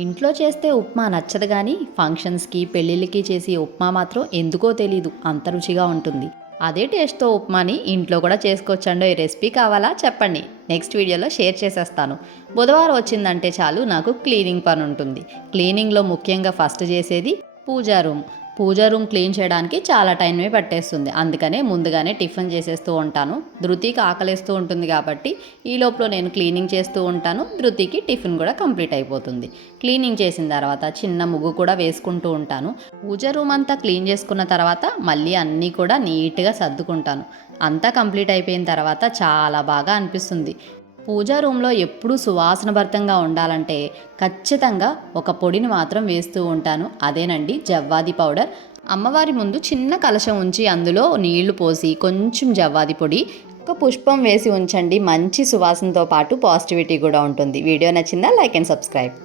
ఇంట్లో చేస్తే ఉప్మా నచ్చదు కానీ ఫంక్షన్స్కి పెళ్ళిళ్ళకి చేసే ఉప్మా మాత్రం ఎందుకో తెలీదు అంత రుచిగా ఉంటుంది. అదే టేస్ట్తో ఉప్మాని ఇంట్లో కూడా చేసుకోవచ్చండో. ఈ రెసిపీ కావాలా చెప్పండి, నెక్స్ట్ వీడియోలో షేర్ చేసేస్తాను. బుధవారం వచ్చిందంటే చాలు నాకు క్లీనింగ్ పని ఉంటుంది. క్లీనింగ్లో ముఖ్యంగా ఫస్ట్ చేసేది పూజా రూమ్. పూజా రూమ్ క్లీన్ చేయడానికి చాలా టైమే పట్టేస్తుంది. అందుకనే ముందుగానే టిఫిన్ చేసేస్తూ ఉంటాను. ధృతికి ఆకలేస్తూ ఉంటుంది కాబట్టి ఈ లోపల నేను క్లీనింగ్ చేస్తూ ఉంటాను. ధృతికి టిఫిన్ కూడా కంప్లీట్ అయిపోతుంది. క్లీనింగ్ చేసిన తర్వాత చిన్న ముగ్గు కూడా వేసుకుంటూ ఉంటాను. పూజా రూమ్ అంతా క్లీన్ చేసుకున్న తర్వాత మళ్ళీ అన్నీ కూడా నీట్గా సర్దుకుంటాను. అంతా కంప్లీట్ అయిపోయిన తర్వాత చాలా బాగా అనిపిస్తుంది. పూజా రూమ్లో ఎప్పుడూ సువాసనభరితంగా ఉండాలంటే ఖచ్చితంగా ఒక పొడిని మాత్రం వేస్తూ ఉంటాను. అదేనండి జవ్వాది పౌడర్. అమ్మవారి ముందు చిన్న కలశం ఉంచి అందులో నీళ్లు పోసి కొంచెం జవ్వాది పొడి, ఒక పుష్పం వేసి ఉంచండి. మంచి సువాసనతో పాటు పాజిటివిటీ కూడా ఉంటుంది. వీడియో నచ్చిందా? Like and subscribe.